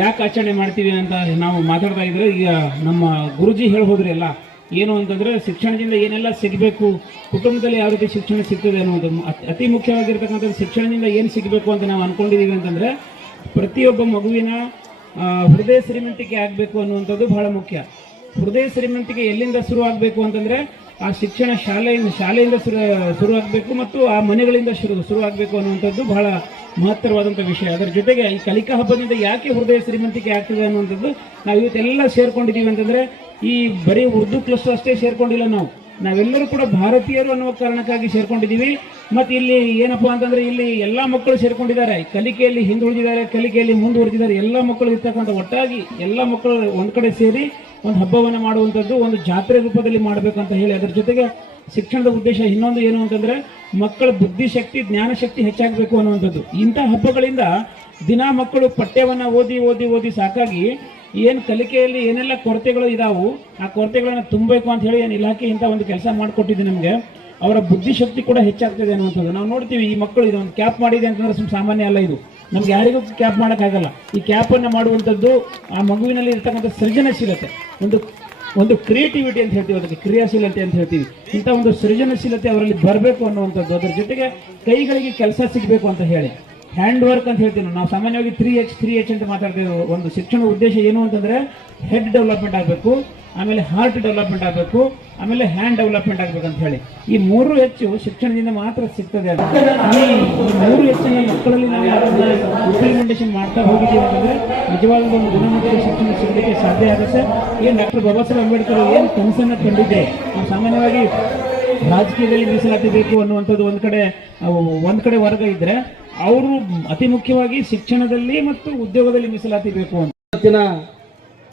ಯಾಕೆ ಆಚರಣೆ ಮಾಡ್ತೀವಿ ಅಂತ ನಾವು ಮಾತಾಡ್ತಾ ಇದ್ರೆ, ಈಗ ನಮ್ಮ ಗುರುಜಿ ಹೇಳಿ ಎಲ್ಲ ಏನು ಅಂತಂದರೆ ಶಿಕ್ಷಣದಿಂದ ಏನೆಲ್ಲ ಸಿಗಬೇಕು, ಕುಟುಂಬದಲ್ಲಿ ಯಾವ ರೀತಿ ಶಿಕ್ಷಣ ಸಿಗ್ತದೆ ಅನ್ನೋದು ಅತಿ ಮುಖ್ಯವಾಗಿರ್ತಕ್ಕಂಥದ್ದು. ಶಿಕ್ಷಣದಿಂದ ಏನು ಸಿಗಬೇಕು ಅಂತ ನಾವು ಅಂದ್ಕೊಂಡಿದ್ದೀವಿ ಅಂತಂದರೆ, ಪ್ರತಿಯೊಬ್ಬ ಮಗುವಿನ ಹೃದಯ ಶ್ರೀಮಂತಿಕೆ ಆಗಬೇಕು ಅನ್ನುವಂಥದ್ದು ಬಹಳ ಮುಖ್ಯ. ಹೃದಯ ಶ್ರೀಮಂತಿಕೆ ಎಲ್ಲಿಂದ ಶುರು ಆಗಬೇಕು ಅಂತಂದರೆ, ಆ ಶಿಕ್ಷಣ ಶಾಲೆಯಿಂದ ಶುರು ಆಗಬೇಕು ಮತ್ತು ಆ ಮನೆಗಳಿಂದ ಶುರು ಆಗಬೇಕು ಅನ್ನುವಂಥದ್ದು ಬಹಳ ಮಹತ್ತರವಾದಂಥ ವಿಷಯ. ಅದರ ಜೊತೆಗೆ ಈ ಕಲಿಕಾ ಹಬ್ಬದಿಂದ ಯಾಕೆ ಹೃದಯ ಶ್ರೀಮಂತಿಕೆ ಆಗ್ತದೆ ಅನ್ನುವಂಥದ್ದು ನಾವು ಇವತ್ತೆಲ್ಲ ಸೇರ್ಕೊಂಡಿದ್ದೀವಿ ಅಂತಂದರೆ, ಈ ಬರೀ ಉರ್ದು ಕ್ಲಸ್ಟರ್ ಅಷ್ಟೇ ಸೇರ್ಕೊಂಡಿಲ್ಲ, ನಾವೆಲ್ಲರೂ ಕೂಡ ಭಾರತೀಯರು ಅನ್ನುವ ಕಾರಣಕ್ಕಾಗಿ ಸೇರ್ಕೊಂಡಿದ್ದೀವಿ. ಮತ್ತು ಇಲ್ಲಿ ಏನಪ್ಪ ಅಂತಂದರೆ, ಇಲ್ಲಿ ಎಲ್ಲ ಮಕ್ಕಳು ಸೇರ್ಕೊಂಡಿದ್ದಾರೆ, ಕಲಿಕೆಯಲ್ಲಿ ಹಿಂದುಳಿದಿದ್ದಾರೆ, ಕಲಿಕೆಯಲ್ಲಿ ಮುಂದುವರೆದಿದ್ದಾರೆ. ಎಲ್ಲ ಮಕ್ಕಳು ಇರ್ತಕ್ಕಂಥ ಒಟ್ಟಾಗಿ ಎಲ್ಲ ಮಕ್ಕಳು ಒಂದು ಕಡೆ ಸೇರಿ ಒಂದು ಹಬ್ಬವನ್ನು ಮಾಡುವಂಥದ್ದು, ಒಂದು ಜಾತ್ರೆ ರೂಪದಲ್ಲಿ ಮಾಡಬೇಕಂತ ಹೇಳಿ. ಅದರ ಜೊತೆಗೆ ಶಿಕ್ಷಣದ ಉದ್ದೇಶ ಇನ್ನೊಂದು ಏನು ಅಂತಂದರೆ, ಮಕ್ಕಳ ಬುದ್ಧಿಶಕ್ತಿ ಜ್ಞಾನಶಕ್ತಿ ಹೆಚ್ಚಾಗಬೇಕು ಅನ್ನುವಂಥದ್ದು. ಇಂಥ ಹಬ್ಬಗಳಿಂದ ದಿನ ಮಕ್ಕಳು ಪಠ್ಯವನ್ನು ಓದಿ ಸಾಕಾಗಿ ಏನು ಕಲಿಕೆಯಲ್ಲಿ ಏನೆಲ್ಲ ಕೊರತೆಗಳು ಇದಾವು, ಆ ಕೊರತೆಗಳನ್ನು ತುಂಬಬೇಕು ಅಂತ ಹೇಳಿ ಏನು ಇಲಾಖೆ ಇಂಥ ಒಂದು ಕೆಲಸ ಮಾಡಿಕೊಟ್ಟಿದೆ ನಮಗೆ. ಅವರ ಬುದ್ಧಿಶಕ್ತಿ ಕೂಡ ಹೆಚ್ಚಾಗ್ತದೆ ಅನ್ನುವಂಥದ್ದು ನಾವು ನೋಡ್ತೀವಿ. ಈ ಮಕ್ಕಳು ಇದೊಂದು ಕ್ಯಾಪ್ ಮಾಡಿದೆ ಅಂತಂದ್ರೆ ಸಾಮಾನ್ಯ ಅಲ್ಲ, ಇದು ನಮ್ಗೆ ಯಾರಿಗೂ ಕ್ಯಾಪ್ ಮಾಡೋಕ್ಕಾಗಲ್ಲ. ಈ ಕ್ಯಾಪನ್ನು ಮಾಡುವಂಥದ್ದು ಆ ಮಗುವಿನಲ್ಲಿ ಇರ್ತಕ್ಕಂಥ ಸೃಜನಶೀಲತೆ, ಒಂದು ಕ್ರಿಯೇಟಿವಿಟಿ ಅಂತ ಹೇಳ್ತೀವಿ, ಅದಕ್ಕೆ ಕ್ರಿಯಾಶೀಲತೆ ಅಂತ ಹೇಳ್ತೀವಿ. ಇಂಥ ಒಂದು ಸೃಜನಶೀಲತೆ ಅವರಲ್ಲಿ ಬರಬೇಕು ಅನ್ನುವಂಥದ್ದು. ಅದರ ಜೊತೆಗೆ ಕೈಗಳಿಗೆ ಕೆಲಸ ಸಿಗಬೇಕು ಅಂತ ಹೇಳಿ ಹ್ಯಾಂಡ್ ವರ್ಕ್ ಅಂತ ಹೇಳ್ತೀವಿ ನಾವು ಸಾಮಾನ್ಯವಾಗಿ 3H ಅಂತ ಮಾತಾಡ್ತೀವಿ. ಒಂದು ಶಿಕ್ಷಣದ ಉದ್ದೇಶ ಏನು ಅಂತಂದರೆ, ಹೆಡ್ ಡೆವಲಪ್ಮೆಂಟ್ ಆಗಬೇಕು, ಆಮೇಲೆ ಹಾರ್ಟ್ ಡೆವಲಪ್ಮೆಂಟ್ ಆಗಬೇಕು, ಆಮೇಲೆ ಹ್ಯಾಂಡ್ ಡೆವಲಪ್ಮೆಂಟ್ ಆಗಬೇಕು ಅಂತ ಹೇಳಿ. ಈ 3H ಶಿಕ್ಷಣದಿಂದ ಮಾತ್ರ ಸಿಗ್ತದೆ. ಈ 3H ಮಕ್ಕಳಲ್ಲಿ ನಾವು ಯಾರನ್ನ ಇಂಪ್ಲಿಮೆಂಟೇಷನ್ ಮಾಡ್ತಾ ಹೋಗಿದ್ದೀವಿ ಅಂತಂದರೆ ನಿಜವಾದ ಒಂದು ಗುಣಮಟ್ಟದ ಶಿಕ್ಷಣ ಸಿಗಲಿಕ್ಕೆ ಸಾಧ್ಯ ಆಗುತ್ತೆ. ಏನು ಡಾಕ್ಟರ್ ಬಾಬಾ ಸಾಹೇಬ್ ಅಂಬೇಡ್ಕರ್ ಏನು ಕನಸನ್ನು ಕಂಡಿದ್ದೆ, ನಾವು ಸಾಮಾನ್ಯವಾಗಿ ರಾಜಕೀಯದಲ್ಲಿ ಮೀಸಲಾತಿ ಬೇಕು ಅನ್ನುವಂಥದ್ದು ಒಂದು ಕಡೆ ವರ್ಗ ಇದ್ದರೆ, ಅವರು ಅತಿ ಮುಖ್ಯವಾಗಿ ಶಿಕ್ಷಣದಲ್ಲಿ ಮತ್ತು ಉದ್ಯೋಗದಲ್ಲಿ ಮೀಸಲಾತಿ ಬೇಕು ಅಂತ. ಇವತ್ತಿನ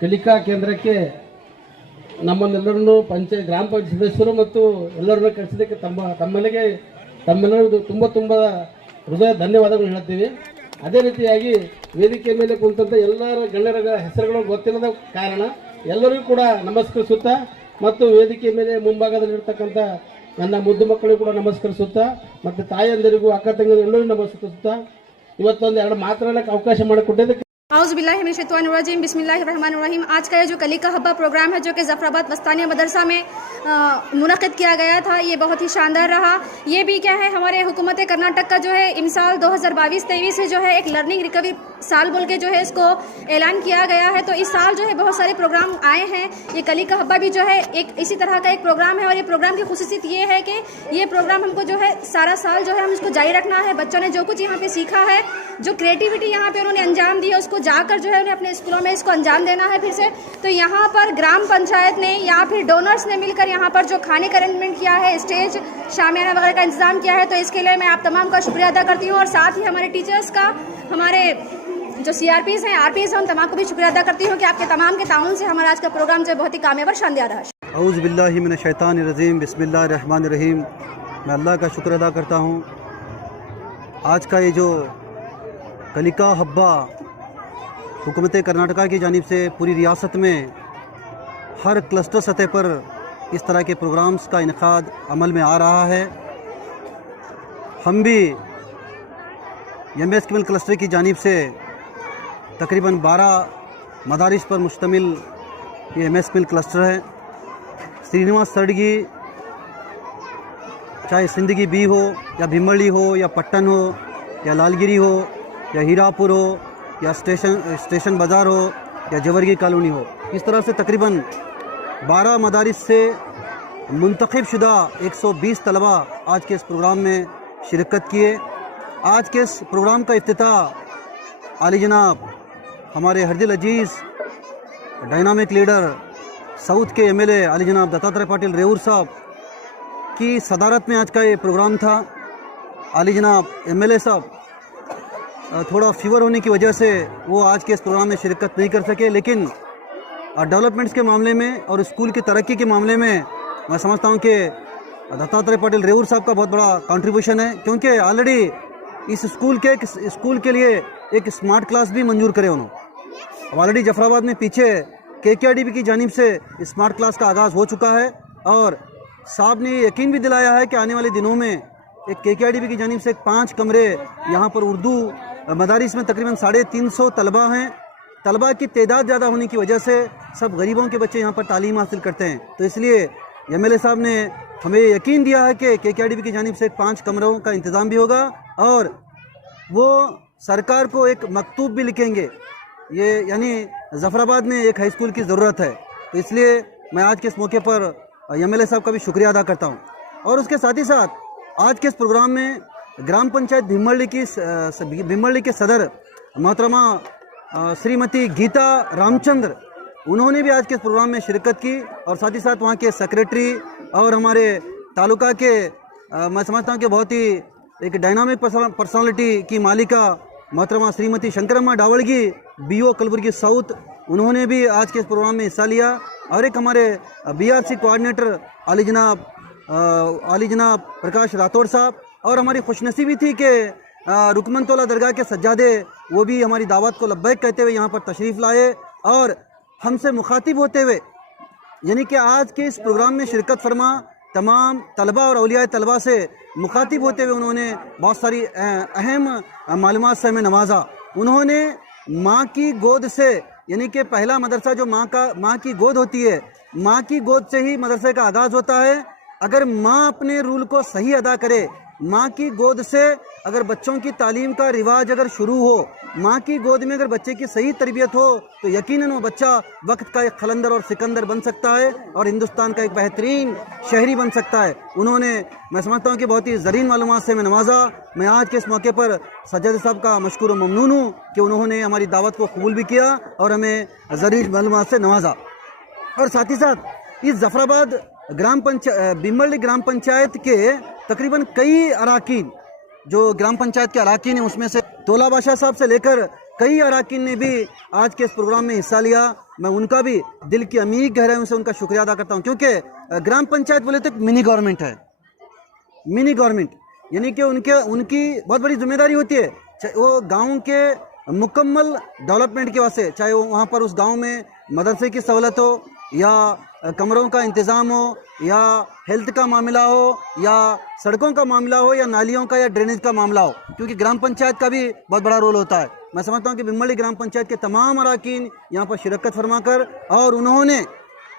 ಕಲಿಕಾ ಕೇಂದ್ರಕ್ಕೆ ನಮ್ಮನ್ನೆಲ್ಲರನ್ನು ಗ್ರಾಮ ಪಂಚಾಯತ್ ಸದಸ್ಯರು ಮತ್ತು ಎಲ್ಲರನ್ನು ಕಳಿಸಿದ್ದಕ್ಕೆ ತಮ್ಮೆಲ್ಲರಿಗೂ ತುಂಬ ಹೃದಯ ಧನ್ಯವಾದಗಳು ಹೇಳ್ತೀವಿ. ಅದೇ ರೀತಿಯಾಗಿ ವೇದಿಕೆ ಮೇಲೆ ಕುಳಿತಂಥ ಎಲ್ಲರ ಗಣ್ಯರ ಹೆಸರುಗಳು ಗೊತ್ತಿಲ್ಲದ ಕಾರಣ ಎಲ್ಲರಿಗೂ ಕೂಡ ನಮಸ್ಕರಿಸುತ್ತಾ, ಮತ್ತು ವೇದಿಕೆ ಮೇಲೆ ಮುಂಭಾಗದಲ್ಲಿರ್ತಕ್ಕಂಥ ನನ್ನ ಮುದ್ದು ಮಕ್ಕಳಿಗೂ ಕೂಡ ನಮಸ್ಕರಿಸುತ್ತಾ, ಮತ್ತು ತಾಯಂದಿರಿಗೂ ಅಕ್ಕ ತಂಗಿಯರು ಎಲ್ಲರಿಗೂ ನಮಸ್ಕರಿಸುತ್ತಾ, ಇವತ್ತೊಂದು ಎರಡು ಮಾತನಾಡಕ್ಕೆ ಅವಕಾಶ ಮಾಡಿಕೊಟ್ಟಿದ್ದಕ್ಕೆ औज़ुबिल्लाहिमिनश्शैतानिर्रजीम बिस्मिल्लाहिर्रहमानिर्रहीम। आज का ये जो कली का हब्बा प्रोग्राम है जो कि ज़फ़राबाद मस्तानिया मदरसा में मुनक़िद किया गया था, ये बहुत ही शानदार रहा। ये भी क्या है, हमारे हुकूमत कर्नाटक का जो है इमसाल 2022-23 से जो है एक लर्निंग रिकवरी साल बोल के जो है इसको ऐलान किया गया है। तो इस साल जो है बहुत सारे प्रोग्राम आए हैं। ये कली का हब्बा भी जो है एक इसी तरह का एक प्रोग्राम है, और ये प्रोग्राम की खुसूसियत ये है कि ये प्रोग्राम हमको जो है सारा साल जो है हम इसको जारी रखना है। बच्चों ने जो कुछ यहाँ पे सीखा है, जो क्रिएटिविटी यहाँ पे उन्होंने अंजाम दी है, उसको जाकर जो है उन्हें अपने स्कूलों में इसको अंजाम देना है फिर से। तो यहाँ पर ग्राम पंचायत ने या फिर डोनर्स ने मिलकर यहाँ पर जो खाने का अरेंजमेंट किया है, स्टेज शामियाना वगैरह का इंतजाम किया है, तो इसके लिए मैं आप तमाम का शुक्रिया अदा करती हूँ। और साथ ही हमारे टीचर्स का, हमारे जो CRPs हैं, RPs हैं, उन तमाम को भी शुक्रिया अदा करती हूँ कि आपके तमाम के ताउन से हमारा आज का प्रोग्राम जो बहुत ही कामयाब और शानदार रहा। औज़ुबिल्लाहिमिनश्शैतानिर्रजीम बिस्मिल्लाहिर्रहमानिर्रहीम। मैं अल्लाह का शुक्र अदा करता हूँ। आज का ये जो कलिका हब्बा हुकूमत कर्नाटका की जानिब से पूरी रियासत में हर क्लस्टर सतह पर इस तरह के प्रोग्राम्स का इनेकाद अमल में आ रहा है। हम भी MS किमल क्लस्टर की जानिब से तकरीबन 12 मदारिस पर मुश्तमिल ये MS किमल क्लस्टर है। श्रीनिवास सड़गी, चाहे सिंदगी बी हो या भिमड़ी हो या पट्टन हो या लालगिरी हो या हीरापुर हो या स्टेशन बाज़ार हो या जवरगी कॉलोनी हो, इस तरह से तकरीबन 12 मदारिस से मुंतखब शुदा 120 तलबा आज के इस प्रोग्राम में शिरकत किए। आज के इस प्रोग्राम का इफ्तिताह आली जनाब हमारे हरदिल अजीज़ डायनामिक लीडर साउथ के MLA आली जनाब दत्तात्रेय पाटिल रेवूर साहब की सदारत में आज का ये प्रोग्राम था। आली जनाब MLA साहब थोड़ा फीवर होने की वजह से वो आज के इस प्रोग्राम में शिरकत नहीं कर सके, लेकिन डेवलपमेंट्स के मामले में और स्कूल की तरक्की के मामले में मैं समझता हूँ कि दत्तात्रेय पाटिल रेवूर साहब का बहुत बड़ा कंट्रीब्यूशन है, क्योंकि ऑलरेडी इस स्कूल के लिए एक स्मार्ट क्लास भी मंजूर करे उन्होंने। ऑलरेडी जफराबाद में पीछे KKRDB की जानिब से स्मार्ट क्लास का आगाज़ हो चुका है, और साहब ने यकीन भी दिलाया है कि आने वाले दिनों में एक KKRDB की जानिब से 5 कमरे यहाँ पर उर्दू मदारिस में तकरीबन 350 तलबा हैं, तलबा की तादाद ज़्यादा होने की वजह से सब गरीबों के बच्चे यहाँ पर तालीम हासिल करते हैं। तो इसलिए MLA साहब ने हमें यकीन दिया है कि KKRDB की जानिब से 5 कमरों का इंतज़ाम भी होगा और वो सरकार को एक मकतूब भी लिखेंगे। ये यानी जफराबाद में एक हाई स्कूल की ज़रूरत है। तो इसलिए मैं आज के इस मौके पर MLA साहब का भी शुक्रिया अदा करता हूँ। और उसके साथ ही साथ आज के इस प्रोग्राम में ग्राम पंचायत भीमरली के सदर मोहतरमा श्रीमती गीता रामचंद्र, उन्होंने भी आज के इस प्रोग्राम में शिरकत की और साथ ही साथ वहाँ के सेक्रेटरी और हमारे तालुका के मैं समझता हूँ कि बहुत ही एक डायनामिक पर्सनालिटी की मालिका मोहतरमा श्रीमती शंकरम्मा डावड़गी BO कलबुर्गी साउथ, उन्होंने भी आज के इस प्रोग्राम में हिस्सा लिया। और एक हमारे BRC कोऑर्डिनेटर आली जनाब प्रकाश राठौड़ साहब, और हमारी खुशनसीबी थी कि रुकमनतौला दरगाह के सज्जादे वो भी हमारी दावत को लब्बैक कहते हुए यहाँ पर तशरीफ़ लाए और हमसे मुखातिब होते हुए, यानी कि आज के इस प्रोग्राम में शिरकत फरमा तमाम तलबा और औलिया तलबा से मुखातिब होते हुए उन्होंने बहुत सारी अहम मालूमात से हमें नवाजा। उन्होंने माँ की गोद से, यानी कि पहला मदरसा जो माँ की गोद होती है, माँ की गोद से ही मदरसे का आगाज़ होता है। अगर माँ अपने रूल को सही अदा करे, माँ की गोद से अगर बच्चों की तालीम का रिवाज अगर शुरू हो, माँ की गोद में अगर बच्चे की सही तरबियत हो, तो यकीनन वो बच्चा वक्त का एक खलंदर और सिकंदर बन सकता है और हिंदुस्तान का एक बेहतरीन शहरी बन सकता है। उन्होंने, मैं समझता हूँ कि बहुत ही ज़रीन मालूमात से मैं नवाजा। मैं आज के इस मौके पर सज्जाद साहब का मशकूर व ममनून हूँ कि उन्होंने हमारी दावत को कबूल भी किया और हमें ज़रीन मालूमात से नवाजा। और साथ ही साथ इस जफराबाद भीमरली ग्राम पंचायत के तकरीबन कई अराकीन, जो ग्राम पंचायत के अराकीन हैं उसमें से तोला बादशाह साहब से लेकर कई अराकीन ने भी आज के इस प्रोग्राम में हिस्सा लिया। मैं उनका भी दिल की अमीर गहराइयों से उनका शुक्रिया अदा करता हूं, क्योंकि ग्राम पंचायत बोले तो मिनी गवर्नमेंट है। मिनी गवर्नमेंट यानी कि उनकी बहुत बड़ी जिम्मेदारी होती है, चाहे वो गाँव के मुकम्मल डेवलपमेंट के वास्ते, चाहे वो वहाँ पर उस गाँव में मदरसे की सहूलत हो या कमरों का इंतज़ाम हो या हेल्थ का मामला हो या सड़कों का मामला हो या नालियों का या ड्रेनेज का मामला हो, क्योंकि ग्राम पंचायत का भी बहुत बड़ा रोल होता है। मैं समझता हूँ कि भीमरली ग्राम पंचायत के तमाम अराकीन यहाँ पर शिरकत फरमाकर और उन्होंने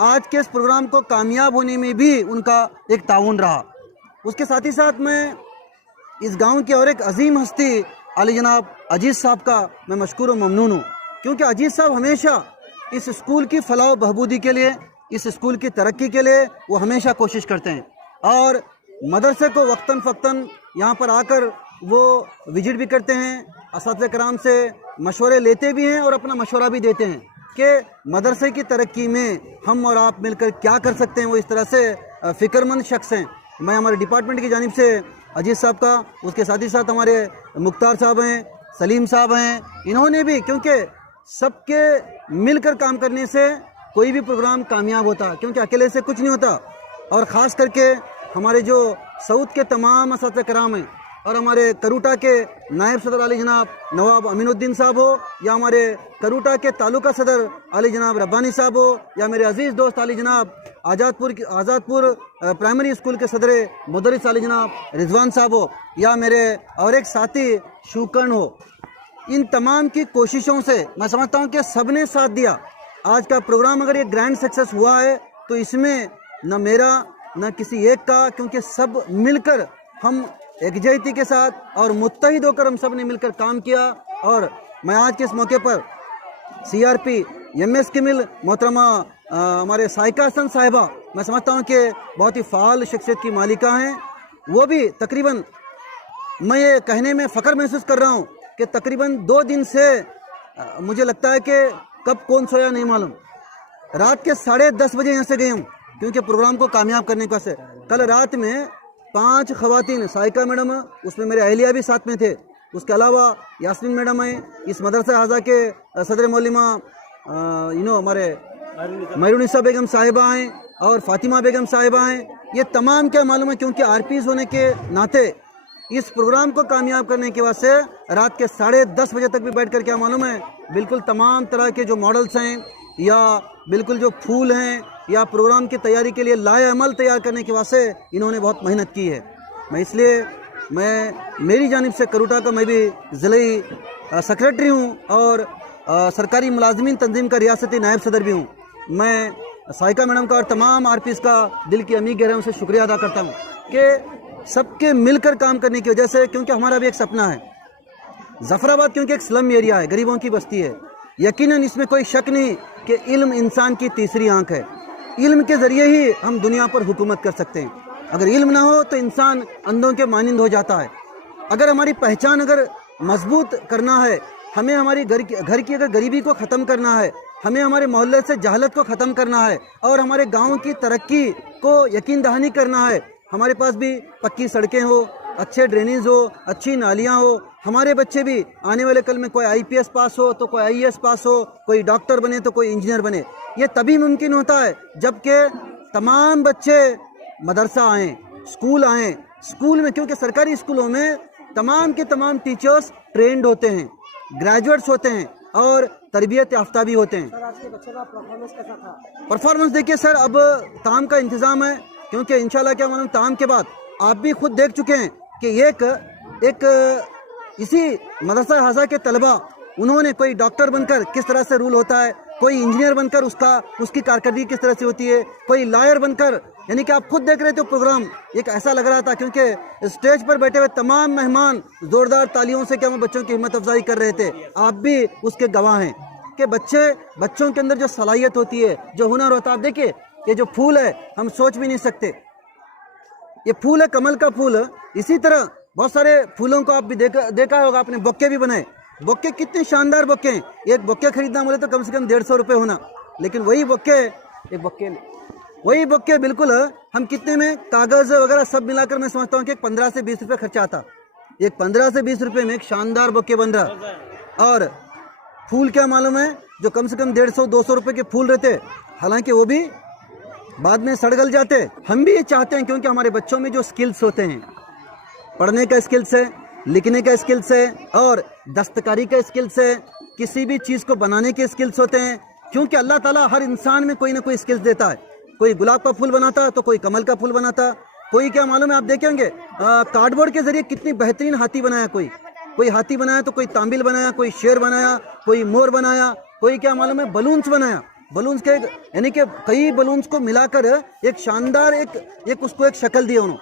आज के इस प्रोग्राम को कामयाब होने में भी उनका एक ताउन रहा। उसके साथ ही साथ मैं इस गाँव के और एक अजीम हस्ती आली जनाब अजीज़ साहब का मैं मशकूर व ममनून हूँ, क्योंकि अजीज़ साहब हमेशा इस स्कूल की फलाह बहबूदी के लिए, इस स्कूल की तरक्की के लिए वो हमेशा कोशिश करते हैं और मदरसे को वक्तन फ़क्तन यहाँ पर आकर वो विजिट भी करते हैं, असातिज़े कराम से मशवरे लेते भी हैं और अपना मशवरा भी देते हैं कि मदरसे की तरक्की में हम और आप मिलकर क्या कर सकते हैं। वो इस तरह से फ़िक्रमंद शख्स हैं। मैं हमारे डिपार्टमेंट की जानिब से अजीज़ साहब का, उसके साथ ही साथ हमारे मुख्तार साहब हैं, सलीम साहब हैं, इन्होंने भी, क्योंकि सबके मिलकर काम करने से कोई भी प्रोग्राम कामयाब होता है, क्योंकि अकेले से कुछ नहीं होता। और ख़ास करके हमारे जो साउथ के तमाम असातिज़े कराम हैं और हमारे करूटा के नायब सदर आली जनाब नवाब अमीनुद्दीन साहब हो या हमारे करूटा के तालुका सदर आली जनाब रब्बानी साहब हो या मेरे अजीज़ दोस्त आली जनाब आज़ादपुर प्राइमरी स्कूल के सदर मुदरिस आली जनाब रिजवान साहब हो या मेरे और एक साथी शूकर्ण हो, इन तमाम की कोशिशों से मैं समझता हूँ कि सब ने साथ दिया। आज का प्रोग्राम अगर ये ग्रैंड सक्सेस हुआ है तो इसमें न मेरा न किसी एक का, क्योंकि सब मिलकर हम एकजुटता के साथ और मुत्तहिद होकर हम सब ने मिलकर काम किया। और मैं आज के इस मौके पर CRP MS किमिल मोहतरमा हमारे साइका हसन साहिबा, मैं समझता हूँ कि बहुत ही फ़ाल शख्सियत की मालिका हैं, वो भी तकरीबन, मैं ये कहने में फ़ख्र महसूस कर रहा हूँ कि तकरीबन 2 दिन से मुझे लगता है कि कब कौन सोया नहीं मालूम, रात के 10:30 बजे यहाँ से गए हम, क्योंकि प्रोग्राम को कामयाब करने का से। कल रात में 5 खवातीन, साइका मैडम, उसमें मेरे अहलिया भी साथ में थे, उसके अलावा यास्मीन मैडम हैं, इस मदरसा हाजा के सदर मौलिमा हमारे महरूनिसा बेगम साहिबा हैं और फातिमा बेगम साहिबा हैं। ये तमाम क्या मालूम है, क्योंकि RPs होने के नाते इस प्रोग्राम को कामयाब करने के वास्ते रात के 10:30 बजे तक भी बैठ कर क्या मालूम है, बिल्कुल तमाम तरह के जो मॉडल्स हैं या बिल्कुल जो फूल हैं या प्रोग्राम की तैयारी के लिए लाए अमल तैयार करने के वास्ते इन्होंने बहुत मेहनत की है। मैं मेरी जानिब से करूटा का मैं भी ज़िले सेक्रेटरी हूँ और सरकारी मुलाजमीन तंजीम का रियासती नायब सदर भी हूँ। मैं साइका मैडम का और तमाम आरपीएस का दिल की अमीर गहराइयों से शुक्रिया अदा करता हूँ कि सबके मिलकर काम करने की वजह से, क्योंकि हमारा भी एक सपना है। जफराबाद क्योंकि एक स्लम एरिया है, गरीबों की बस्ती है, यकीनन इसमें कोई शक नहीं कि इल्म इंसान की तीसरी आंख है। इल्म के ज़रिए ही हम दुनिया पर हुकूमत कर सकते हैं। अगर इल्म ना हो तो इंसान अंधों के मानिंद हो जाता है। अगर हमारी पहचान अगर मजबूत करना है, हमें हमारी घर की अगर गरीबी को ख़त्म करना है, हमें हमारे मोहल्ले से जहालत को ख़त्म करना है और हमारे गाँव की तरक्की को यकीन दहानी करना है, हमारे पास भी पक्की सड़कें हो, अच्छे ड्रेनेज हो, अच्छी नालियाँ हो, हमारे बच्चे भी आने वाले कल में कोई आईपीएस पास हो तो कोई आईएएस पास हो, कोई डॉक्टर बने तो कोई इंजीनियर बने। ये तभी मुमकिन होता है जबकि तमाम बच्चे मदरसा आएँ, स्कूल आएँ। स्कूल में, क्योंकि सरकारी स्कूलों में तमाम के तमाम टीचर्स ट्रेंड होते हैं, ग्रेजुएट्स होते हैं और तरबियत याफ्ता भी होते हैं। सर, आज के बच्चे का परफॉर्मेंस कैसा था? परफॉर्मेंस देखिए सर, अब ताम का इंतज़ाम है, क्योंकि इंशाल्लाह क्या मालूम ताम के बाद आप भी खुद देख चुके हैं कि एक इसी मदरसा हाजा के तलबा, उन्होंने कोई डॉक्टर बनकर किस तरह से रूल होता है, कोई इंजीनियर बनकर उसकी कारकर्दगी किस तरह से होती है, कोई लॉयर बनकर, यानी कि आप खुद देख रहे थे प्रोग्राम, एक ऐसा लग रहा था क्योंकि स्टेज पर बैठे हुए तमाम मेहमान जोरदार तालियों से क्या बच्चों की हिम्मत अफजाई कर रहे थे। आप भी उसके गवाह हैं कि बच्चों के अंदर जो सलाहियत होती है, जो हुनर होता है। आप देखिए ये जो फूल है हम सोच भी नहीं सकते, ये फूल है कमल का फूल। इसी तरह बहुत सारे फूलों को आप भी देखा होगा आपने, बोके भी बनाए। बोके कितने शानदार बोके हैं, एक बोके खरीदना बोले तो कम से कम 150 रुपये होना, लेकिन वही बोके बिल्कुल हम कितने में कागज़ वगैरह सब मिलाकर मैं समझता हूँ कि 15 से 20 रुपये खर्चा आता। एक 15 से 20 रुपये में एक शानदार बोके बन रहा। और फूल क्या मालूम है, जो कम से कम 150-200 रुपये के फूल रहते, हालांकि वो भी बाद में सड़ गल जाते। हम भी ये चाहते हैं क्योंकि हमारे बच्चों में जो स्किल्स होते हैं, पढ़ने का स्किल्स है, लिखने का स्किल्स है और दस्तकारी का स्किल्स है, किसी भी चीज़ को बनाने के स्किल्स होते हैं, क्योंकि अल्लाह ताला हर इंसान में कोई ना कोई स्किल्स देता है। कोई गुलाब का फूल बनाता तो कोई कमल का फूल बनाता, कोई क्या मालूम है, आप देखेंगे कार्डबोर्ड के जरिए कितनी बेहतरीन हाथी बनाया, कोई हाथी बनाया तो कोई तांबिल बनाया, कोई शेर बनाया, कोई मोर बनाया, कोई क्या मालूम है बलून्स बनाया। बलून्स के यानी कि कई बलून्स को मिलाकर एक शानदार एक उसको एक शक्ल दी उन्होंने।